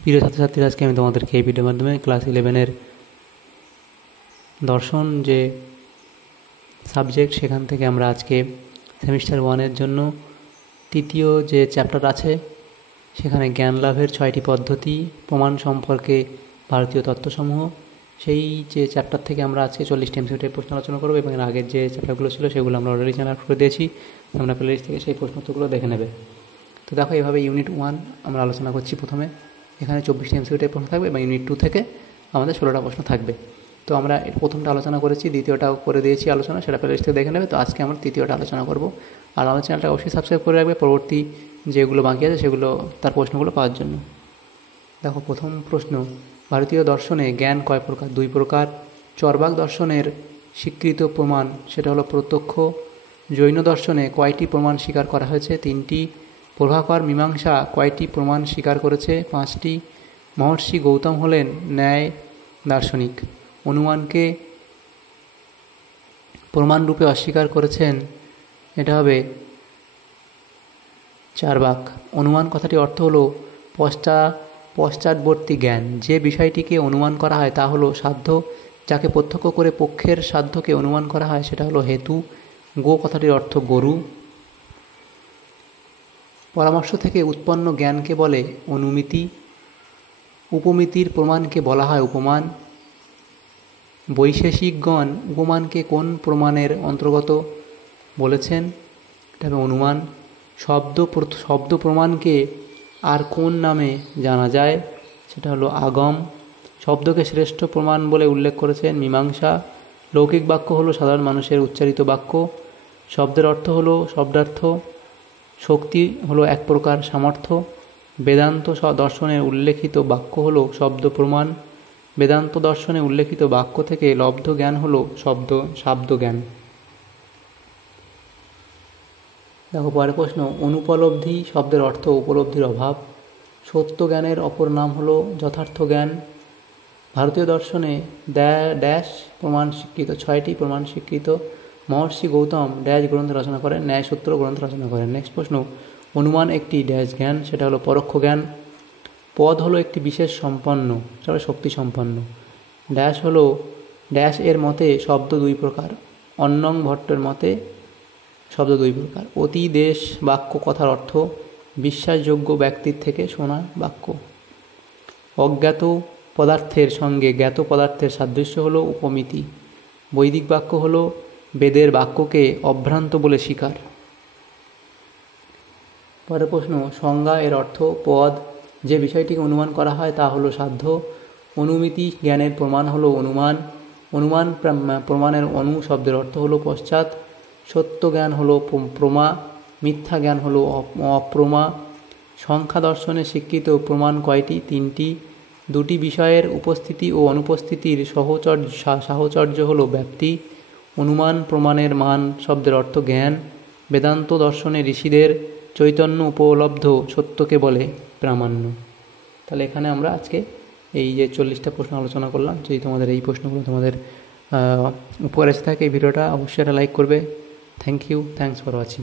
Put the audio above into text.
প্রিয় ছাত্রছাত্রীরা, আজকে আমি তোমাদেরকে এই ভিডিওর মাধ্যমে ক্লাস 11-এর দর্শন যে সাবজেক্ট, সেখান থেকে আমরা আজকে সেমিস্টার 1-এর জন্য তৃতীয় যে চ্যাপ্টার আছে, সেখানে জ্ঞান লাভের 6টি পদ্ধতি, প্রমাণ সম্পর্কে ভারতীয় তত্ত্বসমূহ, সেই যে চ্যাপ্টার থেকে আমরা আজকে 40টি এমসিকিউ প্রশ্ন আলোচনা করবো। এবং এর আগের যে চ্যাপ্টারগুলো ছিল সেগুলো আমরা অলরেডি চ্যানেল করে দিয়েছি, আমরা প্লেলিস্ট থেকে সেই প্রশ্নোত্তরগুলো দেখে নেবে। তো দেখো, এইভাবে ইউনিট 1 আমরা আলোচনা করছি। প্রথমে এখানে 24টি এমসিকিউ প্রশ্ন থাকবে এবং ইউনিট 2 থেকে আমাদের 16টা প্রশ্ন থাকবে। তো আমরা প্রথমটা আলোচনা করেছি, দ্বিতীয়টাও করে দিয়েছি আলোচনা, সেটা প্লেলিস্ট থেকে দেখে নেবে। তো আজকে আমরা তৃতীয়টা আলোচনা করব। আর আমাদের চ্যানেলটা অবশ্যই সাবস্ক্রাইব করে রাখবে পরবর্তী যেগুলো বাকি আছে সেগুলো, তার প্রশ্নগুলো পাওয়ার জন্য। দেখো, প্রথম প্রশ্ন, ভারতীয় দর্শনে জ্ঞান কয় প্রকার? 2 প্রকার। চরবাক দর্শনের স্বীকৃত প্রমাণ সেটা হলো প্রত্যক্ষ। জৈন দর্শনে কয়টি প্রমাণ স্বীকার করা হয়েছে? 3টি। প্রভাকর মীমাংসা কয়টি প্রমাণ স্বীকার করেছে? 5টি। মহর্ষি গৌতম হলেন ন্যায় দার্শনিক। অনুমানকে প্রমাণরূপে অস্বীকার করেছেন, এটা হবে চারবাক। অনুমান কথাটির অর্থ হলো পশ্চাৎবর্তী জ্ঞান। যে বিষয়টিকে অনুমান করা হয় তা হলো সাধ্য। যাকে প্রত্যক্ষ করে পক্ষের সাধ্যকে অনুমান করা হয় সেটা হলো হেতু। গো কথাটির অর্থ গরু। পরামর্শ থেকে উৎপন্ন জ্ঞানকে বলে অনুমিতি। উপমিতির প্রমাণকে বলা হয় উপমান। বৈশেষিকগণ উপমানকে কোন প্রমাণের অন্তর্গত বলেছেন? এটা হবে অনুমান। শব্দ প্রমাণকে আর কোন নামে জানা যায়? সেটা হলো আগম। শব্দকে শ্রেষ্ঠ প্রমাণ বলে উল্লেখ করেছেন মীমাংসা। লৌকিক বাক্য হলো সাধারণ মানুষের উচ্চারিত বাক্য। শব্দের অর্থ হলো শব্দার্থ। শক্তি হলো এক প্রকার সামর্থ্য। বেদান্ত দর্শনে উল্লেখিত বাক্য হলো শব্দ প্রমাণ। বেদান্ত দর্শনে উল্লেখিত বাক্য থেকে লব্ধ জ্ঞান হলো শাব্দ জ্ঞান। দেখো, পরের প্রশ্ন, অনুপলব্ধি শব্দের অর্থ উপলব্ধির অভাব। সত্য জ্ঞানের অপর নাম হলো যথার্থ জ্ঞান। ভারতীয় দর্শনে ড্যাশ প্রমাণ স্বীকৃত? 6টি প্রমাণ স্বীকৃত। মহর্ষি গৌতম ড্যাশ গ্রন্থ রচনা করেন? ন্যায়সূত্র গ্রন্থ রচনা করেন। নেক্সট প্রশ্ন, অনুমান একটি ড্যাশ জ্ঞান, সেটা হলো পরোক্ষ জ্ঞান। পদ হলো একটি বিশেষ সম্পন্ন, সেটা হলো শক্তি সম্পন্ন। ড্যাশ এর মতে শব্দ 2 প্রকার। অন্নং ভট্টের মতে শব্দ 2 প্রকার। অতি দেশ বাক্য কথার অর্থ বিশ্বাসযোগ্য ব্যক্তির থেকে শোনা বাক্য। অজ্ঞাত পদার্থের সঙ্গে জ্ঞাত পদার্থের সাদৃশ্য হলো উপমিতি। বৈদিক বাক্য হলো বেদের বাক্যকে অভ্রান্ত বলে স্বীকার। পরের প্রশ্ন, সংজ্ঞা এর অর্থ পদ। যে বিষয়টিকে অনুমান করা হয় তা হলো সাধ্য। অনুমিতি জ্ঞানের প্রমাণ হলো অনুমান। অনুমান প্রমাণের অনু শব্দের অর্থ হলো পশ্চাৎ। সত্য জ্ঞান হলো প্রমা। মিথ্যা জ্ঞান হলো অপ্রমা। সংখ্যা দর্শনে স্বীকৃত প্রমাণ কয়টি? 3টি। 2টি বিষয়ের উপস্থিতি ও অনুপস্থিতির সাহচর্য হলো ব্যাপ্তি। অনুমান প্রমাণের মান শব্দের অর্থ জ্ঞান। বেদান্ত দর্শনে ঋষিদের চৈতন্য উপলব্ধ সত্যকে বলে প্রামাণ্য। তাহলে এখানে আমরা আজকে এই যে 40টা প্রশ্ন আলোচনা করলাম, যদি তোমাদের এই প্রশ্নগুলো তোমাদের উপকার এসে থাকে, এই ভিডিওটা অবশ্যই একটা লাইক করবে। Thanks for watching.